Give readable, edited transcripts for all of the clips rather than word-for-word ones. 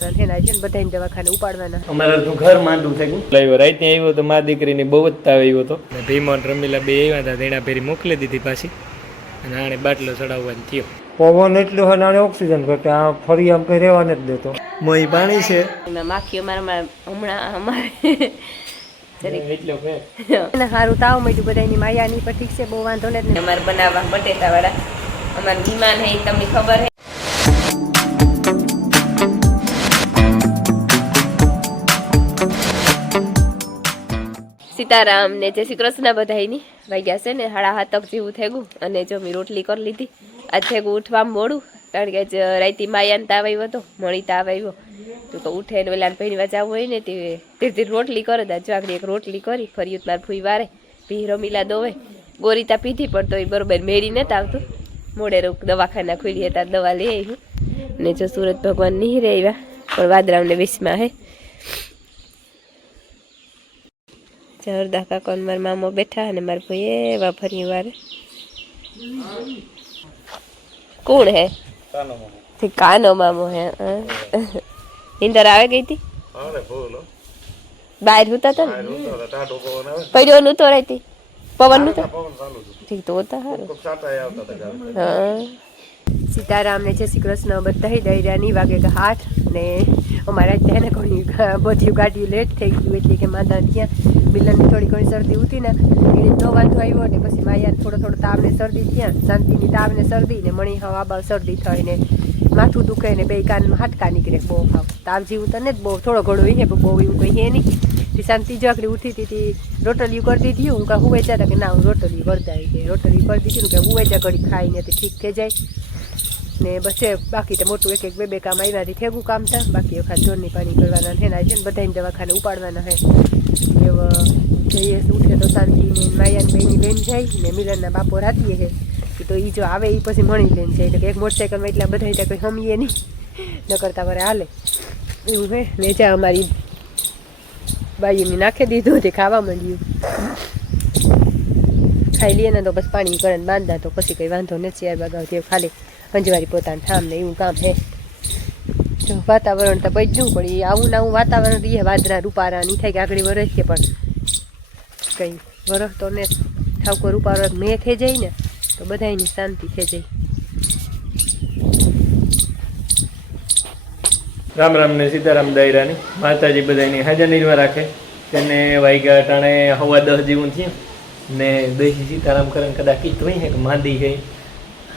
બધાને દવાખાને ઉપાડવાના. અમારા તો ઘર માંડું થઈ ગયું. લાવ્યો રાતે આવ્યો તો મારી દીકરીની બહુ જ તાવ આવ્યો હતો. ભીમો અને રમીલા બે આવ્યા હતા, તેના ફેરી મોકલી દીધી પાછી અને આને બાટલો ચડાવવાનો થયો. પવન એટલું હોય આને ઓક્સિજન કરતા આ ફરી આમ કઈ રહેવા નથી દેતો. મોઈ પાણી છે એમાં માખીઓ મારા હમણાં અમારે સારું તાવ મળ્યું બધાની માયાની પણ ઠીક છે, બહુ વાંધો નથી. અમારે બનાવવા બટેટા વાળા અમારું વિમાન હે તમને ખબર હે. સીતારામ ને જય શ્રી કૃષ્ણ બધાની. વાગ્યા છે ને 7:30 જેવું થઈ ગયું અને જો મેં રોટલી કરી લીધી. આજ થેગું ઉઠવામાં મોડું કારણ કે રાઈતી માયાને તાવ આવ્યો હતો, મળી તાવ આવ્યો તો ઉઠે ને પેલા પહેરી જવું હોય ને તે ધીરે રોટલી કરે. જો આગળ એક રોટલી કરી ફરી મારે ફૂઈ વારે પી રમીલા દોવે ગોરીતા પીધી પણ તો એ બરોબર મેળી નથી આવતું. મોડે દવાખાના ખુલી હતા, દવા લઈ આવી ને જો સુરત ભગવાન નહીં રહ્યા પણ વાદરામને વિશમાં હે. જરદા કાકા ને મારા મામો બેઠા અને મારા ભાઈ એવા ફરી વારે. કોણ હે? કાનો મામો હે. ઇન્દર આવે ગઈ હતી બહાર હુતા હતા ને પડ્યો નતો રહેતી પવન નતો ઠીક તો હોતા સારું. હા સીતારામ ને જય શ્રી કૃષ્ણ બધા દૈરાની વાગે 8 ને અમારા ત્યાં ઘણી બધી ગાડીઓ લેટ થઈ ગયું એટલે કે માતા ત્યાં મિલનની થોડી ઘણી શરદી ઉઠી ને એને તો વાંધો આવ્યો ને પછી માયા થોડો તાવ ને શરદી ત્યાં શાંતિની તાવ ને શરદી ને મણી હવા બાવ શરદી થઈ ને માથું દુખે ને બે કાન હાટકા નીકળે બહુ ખાવ તાવ જેવું તને જ બહુ થોડો ઘણો હે બહુ એવું કંઈ હે નહીં. શાંતિ જોકડી ઉઠી હતી રોટલીઓ કરી દીધી. હું કાં હુવે જતા કે ના હું રોટલી કરતા કે રોટલી કરી દીધી કે હુવે જા ઘડી ખાઈને ઠીક થઈ જાય ને બસ બાકી તો મોટું એક બે કામ આવ્યા થેગું કામ થાય. બાકી વખત જોરની પાણી કરવાના છે ને છે ને બધાને દવાખાને ઉપાડવાના હે. એવો જઈએ ઉઠે તો શાંતિ ને માયાની બેની લઈને જાય ને મિલનના બાપો રાતીએ છે તો એ જો આવે એ પછી મણી લઈને જાય. એટલે કે એક મોટરસાઇકલમાં એટલા બધા ત્યાં કોઈ હમીએ નહીં ન કરતા વરે હાલે એવું હે. ને જ્યાં અમારી બાઈની નાખી દીધું તે ખાવા માંડ્યું. ખાઈ લઈએ ને તો બસ પાણી કરે ને બાંધા તો પછી કંઈ વાંધો નથી. યાર બગાવતી ખાલી અંજવારી પોતાનું ઠામ ને એવું કામ હે. વાતાવરણ તો બચ્યું પણ એ આવું ને આવું વાતાવરણ રહીએ વાદરા રૂપારા નહીં થાય કે આગળ વરસ છે પણ કંઈ વરસ તો ને ઠાવકો રૂપારો મેં થઈ જાય ને તો બધાની શાંતિ થઈ જાય. રામ રામ ને સીતારામ દાયરાની માતાજી બધાની હાજર નિર્વા રાખે. તેને વાગ્યા ટાણે 10:15 જેવું થયું ને દહી સીતારામ કરે કદાચ કીધું હે કે માંદી ગઈ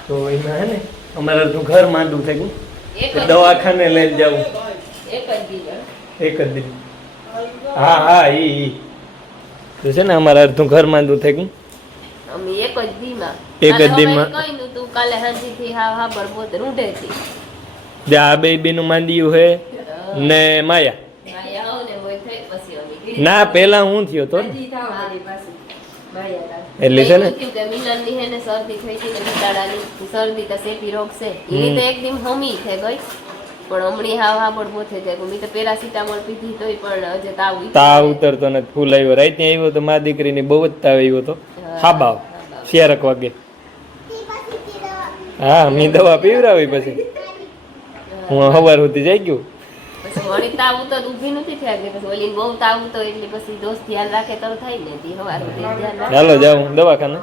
તો એમાં હે ને અમારા તો ઘર માંડું થઈ ગયું. દવાખાને લઈને જવું એક જ દિન. હા હા ઈ તો છે ને અમારા અડધું ઘર માંડું થઈ ગયું એક જ દીમાં. કાલે હાંજીથી હા બરબોત રૂંઢે હતી આ બેનું માંડ્યું હે ને માયા ના પેલા હું થયો તો એટલે છે ને મિલનની હે ને શરદી થઈ હતી ને ઉતાળાની શરદી તો સેપી રોગ છે એની તો એકદમ હમી થઈ ગઈ પણ હમણી હા બળબો થઈ જાય. મેં તો પેરાસિટામોલ પીધી તોય પણ હજે તાવ ઉતરતો નથી. ફૂલ આવ્યો રાતે આવ્યો તો મારી દીકરીની બહુ જ તાવ આવ્યો હતો. હા બાવ 4 વાગે હા મેં દવા પીવરાવી પછી હું સવાર સુધી જઈ ગયું. વળી તાવ તો ઊભી નથી થયા કે પછી ઓલી બહુ તાવ તો એટલે પછી દોસ્ત ધ્યાન રાખે તો થાય ને તી સવાર સુધી ધ્યાન રાખે. ચાલો જાઉં દવાખાને.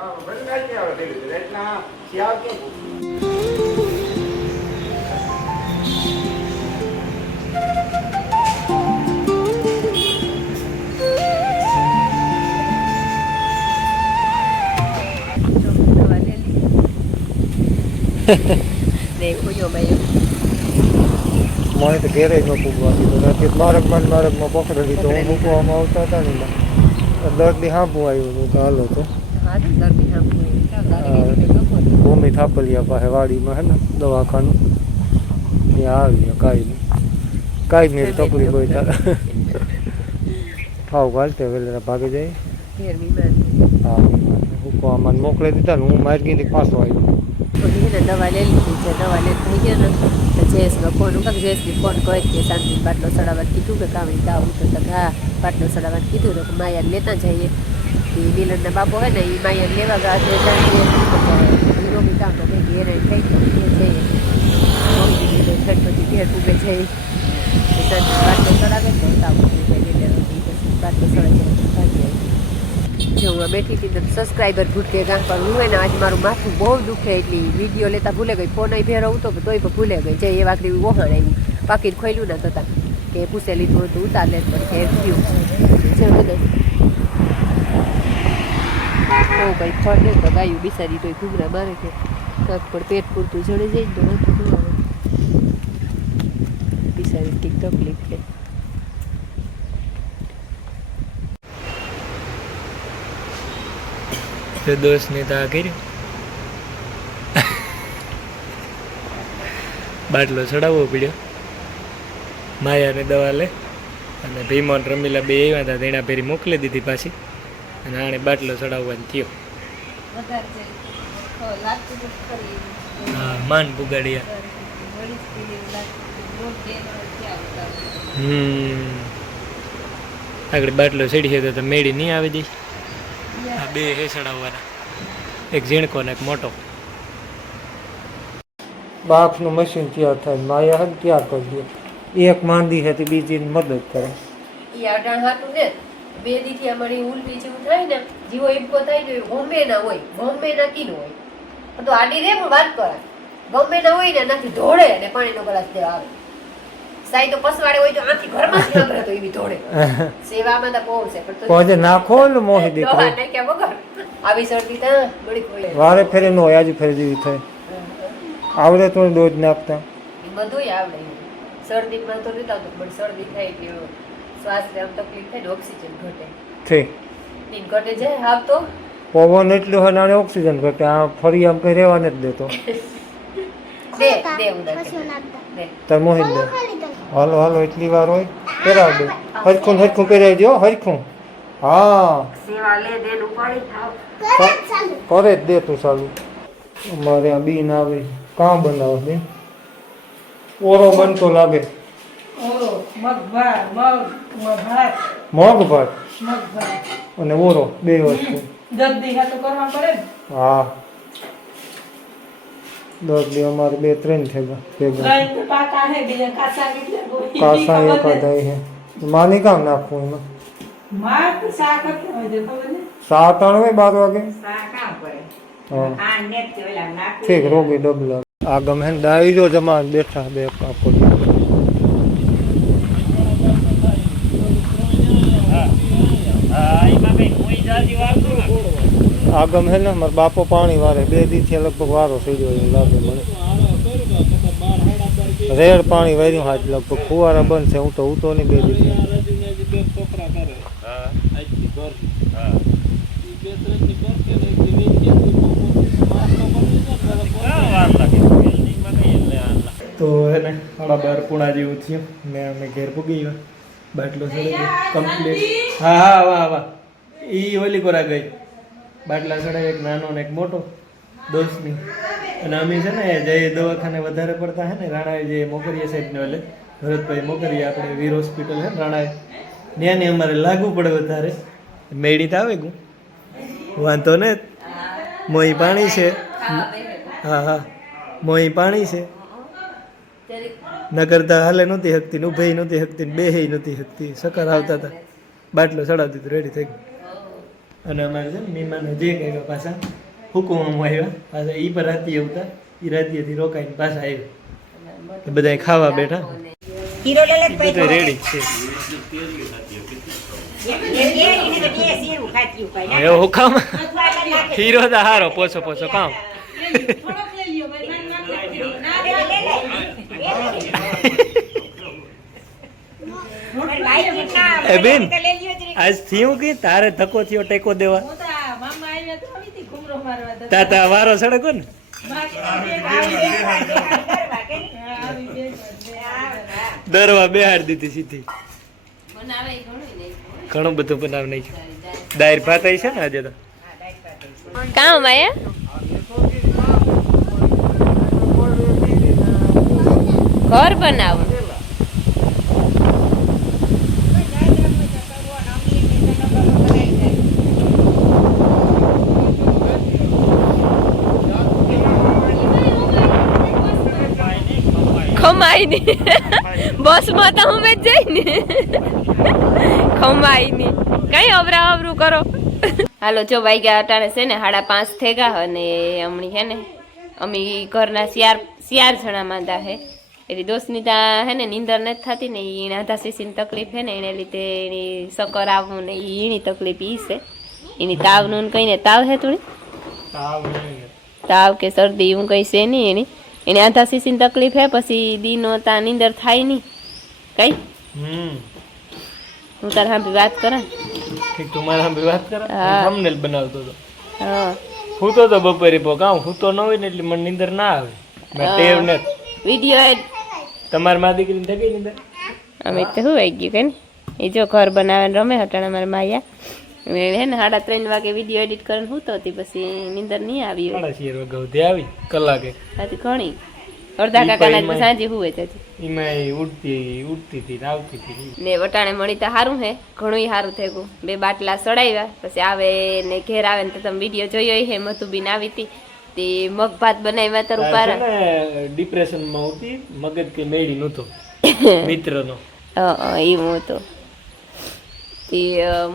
મને તો ઘેરે જ ન પૂગવા દીધું નથી. મારકમાં પકડેલી તો હું મૂકવામાં આવતા હતા ને 10 દી હાંપું આવ્યું હતું તો હાલો તો ભૂમિ થાપલિયા પાસે વાડીમાં હે ને દવાખાનું ત્યાં આવી કાંઈ મેરી તકલીફ હોય ત્યારે થાવ કાઢતે વેલેરા ભાગી જાય. હા મૂકવામાં મોકલી દીધા ને હું મારી ગઈ પાછો આવ્યો. દવા લઈ લીધી છે. દવા લે થઈ ગયો ને તો જયેશનો ફોન જયેશને ફોન કરી કે શાંતિ બાટલો ચડાવવાનું કીધું કે કામ તાવ તો હા બાટલો ચડાવવાનું કીધું તો માયાને લેતા જઈએ. એ મિલનના બાપો હોય ને એ માયાને લેવા ગયા રોમી કામ તો ઘેર થઈ જઈએ પછી ઘેર પૂગે જઈએ બાટલો ચડાવે તો બાટલો ચડાવી જો હું બેઠી હતી તો સબસ્ક્રાઈબર ભૂટકે કારણ પણ હું એને આજે મારું માથું બહુ દુખે એટલી વિડીયો લેતા ભૂલે ગઈ ફોન અહીં ફેરવું તો તોય પણ ભૂલે ગઈ જે એ વાકડી વહાણ આવી પાકીટ ખોલ્યું ના થતા કે પૂછે લીધું હતું ઉતાર લે પણ ફેર થયું છે બધા બહુ કંઈ ફળ નહીં તો ગાયું બિસારી તો ઘૂઘરા મારે કે કાંક પણ પેટ પૂરતું જડે જાય ને તો નથી ન આવે બિસારી કંઈક તકલીફ છે તો દોસ્તને તા કર્યું બાટલો ચડાવવો પડ્યો માયાને દવા લે અને ભીમોન રમીલા બે આવ્યા હતા તેના ફેરી મોકલી દીધી પાછી અને આણે બાટલો ચડાવવાનો થયો હા માન પુગાડ્યા આગળ બાટલો ચડી તો મેળી નહીં આવી જઈ આ બે હે ચડાવવાના એક ઝીણકો ને એક મોટો બાફનું મશીન તૈયાર થાય માયા હે તૈયાર કરી દે એક માંદી હતી બીજીને મદદ કરે ઈ આડાણ હાટું ને બે દીથી અમારી ઉલટી જેવું થાય ને જીવો ઇબકો થાય ને ગમે ના હોય ગમે ના કીનું હોય તો આડી રે વાત કરે ગમે ના હોય ને નાથી ધોળે ને પાણીનો ગ્લાસ દેવા આવે સાઈ તો પસવાડે હોય તો આથી ઘરમાં જ સાંભળે તો એવી ધોળે સેવામાં તો બહુ છે પણ તો કોજે નાખો ને મોહી દીકરી દવા નાખ્યા વગર આવી શરદી તા બળી કોઈ વારે ફેરે નો આજુ ફેરે જેવી થાય આવડે તો દોજ નાખતા એ બધુંય આવડે શરદીમાં તો નથી આવતું પણ શરદી થાય કે શ્વાસ લેવામાં તકલીફ થાય ને ઓક્સિજન ઘટે થઈ ઈ ઘટે જાય હાવ તો પવન એટલું હોય નાણે ઓક્સિજન ઘટે આ ફરી આમ કઈ રહેવા નથી દેતો દે દે ઉડા દે તાર મોહિત દે હાલો હાલો એટલી વાર હોય પહેરાવ દે હરખું હરખું પહેરાવી દો હરખું હા સેવા લે દે ઉપાડી થાવ કરે જ દે તું ચાલુ અમારે આ બીન આવે કાં બનાવે બેન ઓરો બનતો લાગે મગ ભાત અને ઓરો બે વસ્તુ હા 10 દી અમારે 2-3 થઈ ગયા કાસા એકાદા હે માની કામ નાખવું એમાં સાત આણવે 12 વાગે ઠીક રોગી ડબલા આ ગમે ડાયરો જમા બેઠા બે આખો આગમ હે ને મારા બાપો પાણી વારે 2 દીથી લગભગ વારો થઈ ગયો એવું લાગે મને રેડ પાણી વાર્યું હાજ લગભગ ફુવારા બંધ છે હું તો નહીં 2 દીથી તો એને 12:30 પૂણા જેવું થયું ને અમે ઘેર પૂગી ગયા બાટલો ચડી ગયો કમ્પ્લીટ હા હા વાહ વાહ ઈ ઓલી કોરા ગઈ બાટલા ચડાવે એક નાનો ને એક મોટો દોસ્તની અને અમે છે ને જે દવાખાને વધારે પડતા હે ને રાણાએ જે મોકરીયા સાહેબને ઓલે ભરતભાઈ મોકરીયા આપણે વીર હોસ્પિટલ હે ને રાણાએ ત્યાંને અમારે લાગુ પડે વધારે મેળી તો આવે ગયું વાંધો ને મોઈ પાણી છે હા હા મોઈ પાણી છે ન કરતા હાલે નહોતી હકતી ઉભેય નહોતી હકતી બેહી નહોતી હકતી સકર આવતા હતા બાટલો ચડાવતી તો રેડી થઈ ગયું અને અમારે છે ને મહેમાન જે કંઈ પાછા હુકુમમાં આવ્યા પાછા એ પર રાતી આવતા એ રાતીથી રોકાઈને પાછા આવ્યા બધા ખાવા બેઠા બધું રેડી છે એવો હુકામ હીરો તો હારો પોછો પોછો કામ એ બેન આજ થયું કે તારે ધક્કો થયો ટેકો દેવા તા વારો સડકો ને દરવા બેહાડ દીધી સીધી ઘણું બધું બનાવ નહીં છે દાયર ભાત છે ને આજે તો કામ આયા ઘર બનાવો ખમાય નહીં બસમાં તો અમે જ જઈ ને ખમાઈ ની કઈ અવરા અવરું કરો. હાલો જો વાગ્યા અટાણે છે ને 5:30 થઈ ગયા અને હમણી હે ને અમે ઘરના શિયાર જણા માંદા હે એની દોસ્તની ત્યાં હે ને નીંદર નથી થતી ને એને આધા સીસીની તકલીફ હે ને એને લીધે એની સકર આવવું ને એની તકલીફ ઈ છે એની તાવનું કહીને તાવ હે થોડી તાવ કે શરદી એવું કઈ છે નહીં એની આધા સીસીની તકલીફ હે પછી દીનો ત્યાં નીંદર થાય નહીં કઈ હું તાર સાંભળી વાત કરા ઠીક તું મારા સાંભળી વાત કરા થંબનેલ બનાવતો હતો હા હું તો બપોરે પોકાઉં હું તો ન હોય ને એટલે મને નીંદર ના આવે મેં ટેવ ને વિડીયો તમારી માં દીકરીને થઈ ગઈ નીંદર અમે તો શું આવી ગયું કે ને એ જો ઘર બનાવે રમે હટાણ અમારા માયા હે ને 3:30 વાગે વિડીયો એડિટ કરીને હું તો હતી પછી નીંદર નહીં આવી 4:30 વાગે સુધી આવી કલાકે ઘણી અડધા કાકાના સાંજે હુવે છે એમાં ઉડતી હતી આવતી હતી ને વટાણે મળી તો સારું હે ઘણું સારું થઈ ગયું 2 બાટલા સડાવ્યા પછી આવે ને ઘેર આવે ને તો તમે વિડીયો જોયો હે મધુબીન આવી હતી તે મગ ભાત બનાવ્યા તાર ઉપર ડિપ્રેશન માં હતી મગજ કે મેળી નહોતો મિત્રનો એવું હતું તે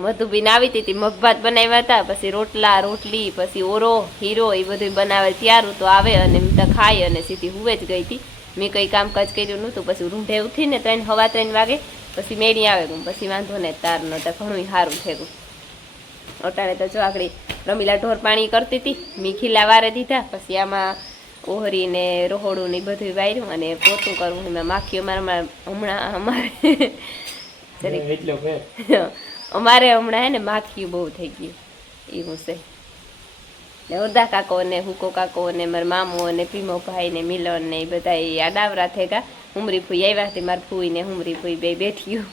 મધુબીન આવી હતી મગ ભાત બનાવ્યા હતા પછી રોટલી પછી ઓરો હીરો એ બધું બનાવે ત્યાર તો આવે અને તો ખાઈ અને સીધી હુવે જ ગઈ હતી મેં કંઈ કામકાજ કર્યું નહોતું પછી રૂંઢે ઉઠીને 3:15 વાગે પછી મેળી આવે ગયું પછી વાંધો ને તાર નહોતા ઘણું સારું થયું અટાણે તો જો આગળ રમીલા ઢોર પાણી કરતી હતી મેં ખીલા વારે દીધા પછી આમાં ઓહરી ને રોહોડું ને બધું વાર્યું અને પોતું કરવું એમાં માખીઓ હમણાં અમારે હમણાં હે ને માખીઓ બહુ થઈ ગયું એવું છે ને ઓરદા કાકો ને હુકો કાકો ને મારા મામો ને ભીમો ભાઈ ને મિલન ને એ બધા આડાવરા થઈ ગયા હુમરી ફૂઈ આવ્યા હતી મારા ફૂઈ ને હુમરી ફૂઈ બે બેઠ્યું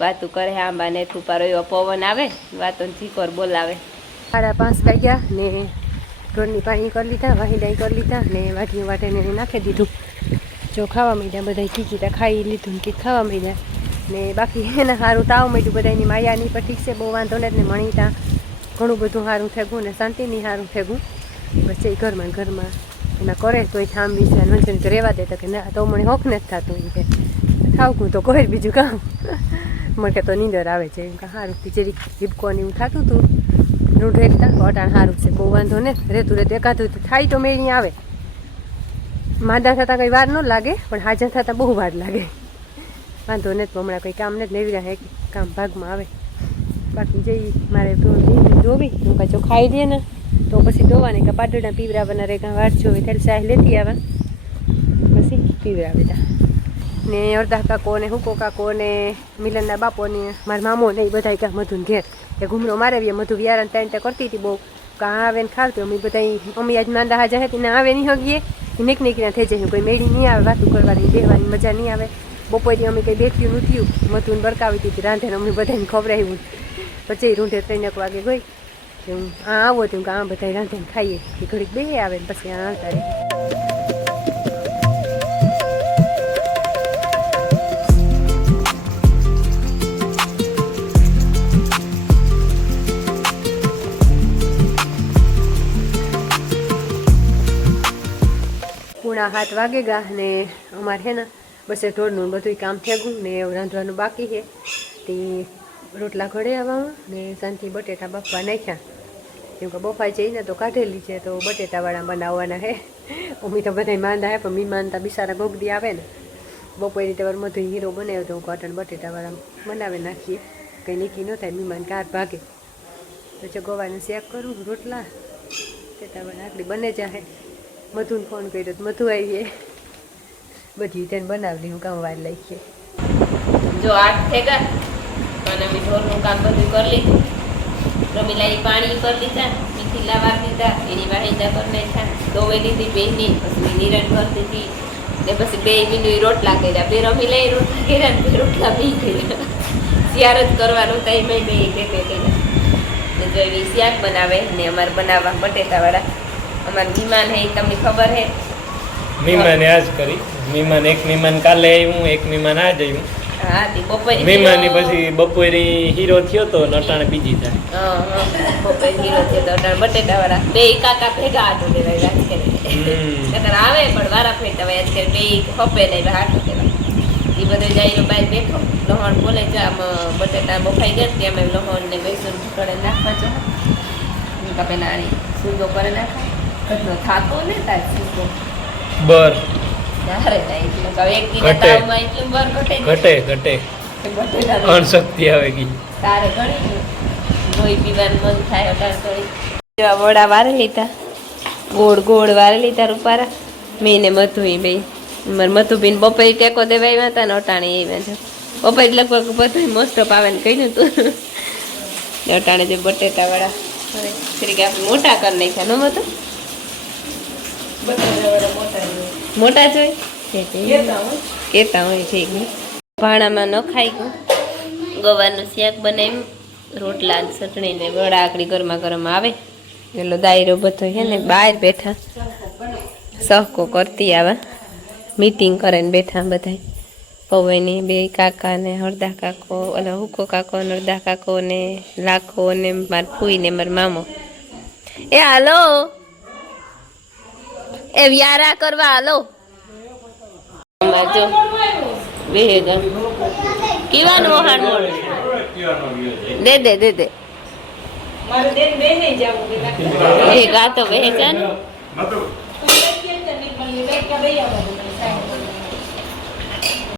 વાતું કરે આંબા ને થૂપારો એવો પવન આવે વાતો જીકોર બોલાવે 5:30 વાગ્યા ને ઢોરની પાણી કરી લીધા વાહિડાઈ કરી લીધા ને વાટીઓ વાટે ને નાખી દીધું જો ખાવા માંડ્યા બધા કીધા ખાઈ લીધું ને કીધું ખાવા માંડ્યા ને બાકી એને સારું તાવ માંડ્યું બધાની માયાની પણ ઠીક છે બહુ વાંધો ને મણીતા ઘણું બધું સારું થયું ને શાંતિની સારું થયું બસ એ ઘરમાં એના કરે તોય થાંભી છે વંચન તો રહેવા દેતા કે ના તો મને હોક નથી થતું એ કે થાવકું તો કોઈ બીજું કામ મને કે તો નીંદર આવે છે એમ કે સારું ખીચડી હિબકોને એવું થતું હતું રૂઢ એકતા અટાણ સારું છે બહુ વાંધો ને રહેતું એકાદું થાય તો મેળી આવે માંદા થતાં કંઈ વાર ન લાગે પણ હાજર થતાં બહુ વાર લાગે વાંધો ને હમણાં કંઈ કામ નથી લેવી રહ્યા કામ ભાગમાં આવે બાકી જઈ મારે જોવી હું પાછો ખાઈ દે ને તો પછી ધોવાની કે પાટોડા પીવરાવાના રે કાં વાટ જોવી ત્યારે ચાય લેતી આવે પછી પીવરાવે તા ને અડધા કાકો ને હુકો કાકો ને મિલનના બાપો ને મારા મામો ને એ બધા કાં મધુને ઘેર એ ઘૂમરો મારે મધુ વિયારણ ટાઈમ કરતી હતી બહુ કાં આવે ને ખાવતી અમે બધા અમે આજ માંદા હાજા હતી ને આવે નહીં હગીએ નીકળીને થઈ જાય કોઈ મેળી નહીં આવે વાતું કરવાની બેહવાની મજા નહીં આવે બપોરે અમે કંઈ બેઠ્યું નથ્યું મધુને બરકાવી દીધી રાંધે અમને બધાને ખવડાવ્યું પછી રૂંઢે 3 વાગે ગઈ હું આવો તો આ બધા રાંધીને ખાઈએ એ ઘડીક બે આવે ને પછી આ આવતા રહે પૂણા 7 વાગે ગયા ને અમારે હે ને બસ ઢોરનું બધું કામ થઈ ગયું ને રાંધવાનું બાકી છે તે રોટલા ઘડે આવવામાં ને શાંતિ બટેટા બાફવા નાખ્યા કેમ કે બફાઈ જઈને તો કાઢેલી છે તો બટેટાવાળા બનાવવાના હે મમ્મી તો બધા માંદા હે પણ મીમાનતા બિચારા ગોગડી આવે ને બપોરે તો મધુ હીરો બનાવ્યો તો હું કોટન બટેટાવાળા બનાવી નાખીએ કંઈ નીકી ન થાય મીમાન કાર ભાગે પછી ગોવાનું શેક કરું રોટલા બટેટાવાળા આટલી બને જાય મધુને ફોન કર્યો તો મધુ આવીએ બધી તેને બનાવી હું કામ વાર લઈએ જો 8 થઈ ગયા અને અમે ઢોરનું કામ બધું કરી લીધું રમીલાએ પાણી કરી લીધા મીઠી લાવા દીધા એની વાહિદા કરી નાખ્યા દોવે લીધી બેની પછી નિરણ ભરતી હતી ને પછી 2 મિનિટ રોટલા કર્યા 2 રમીલાએ રોટલા કર્યા ને 2 રોટલા બી કર્યા શિયાર જ કરવાનું થાય મેં 2 કર્યા ને જો એવી શાક બનાવે ને અમારે બનાવવા બટેટાવાળા અમારા મહેમાન હે તમને ખબર હે મહેમાને આજ કરી મહેમાન એક મહેમાન કાલે આવ્યું એક મહેમાન આજ આવ્યું હા તે બપોરે મહેમાનની પછી બપોરે હીરો થયો તો નટાણે બીજી થાય બપોરે હીરો થયો તો નટાણે બટેટાવાળા 2 કાકા ભેગા આટો દેવાય વાત કરે નકર આવે પણ વારા ફેરતા હોય અત્યારે 2 હપે નહીં આટો દેવાય એ બધે જાય બહાર બેઠો લહણ બોલે છે આમ બટેટા બફાઈ ગયા ત્યાં મેં લહણ ને બેસન ઢોકળે નાખવા છો કપે નાની સૂંદો કરે નાખા કટલો થાતો ને તાર સૂંદો બર તારે જાય એટલે એક કિલો તાવમાં એટલું બર ઘટે બટેટા અણશક્તિ આવે ગઈ તારે ઘણી લોહી પીવાનું મન થાય અટાર કરી વડા વારે લીધા ગોળ ગોળ વારે લીધા રૂપારા મેં ને મધુઈ બે મારે મધુબીન બપોરે ટેકો દેવા હતા ને અટાણે એમાં છે બપોરે લગભગ બધું મોસ્ટ ઓફ આવે ને કહ્યું તું અટાણે જે બટેટા વાળા તરીકે આપણે મોટા કરી નાખ્યા ન મધુ મોટા જોઈ કેતા હોય ઠીક ભાણામાં ન ખાઈ ગયું ગવારનું શાક બનાવ્યું રોટલા ચટણી ને વડા આકડી ગરમા ગરમ આવે એટલો દાયરો બધો છે ને બહાર બેઠા સહકો કરતી આવા મીટિંગ કરે ને બેઠા બધા પવની બે કાકા ને હરદા કાકો અને હુકો કાકો ને હરદા કાકો ને લાખો ને માર ફૂઈ ને માર મામો એ હાલો એ વ્યારા કરવા હાલો જો બે જણ કેવાનું વહાણ મોડ દે મારે દેન બે નહીં જાવું એ ગાતો બે છે ને મતો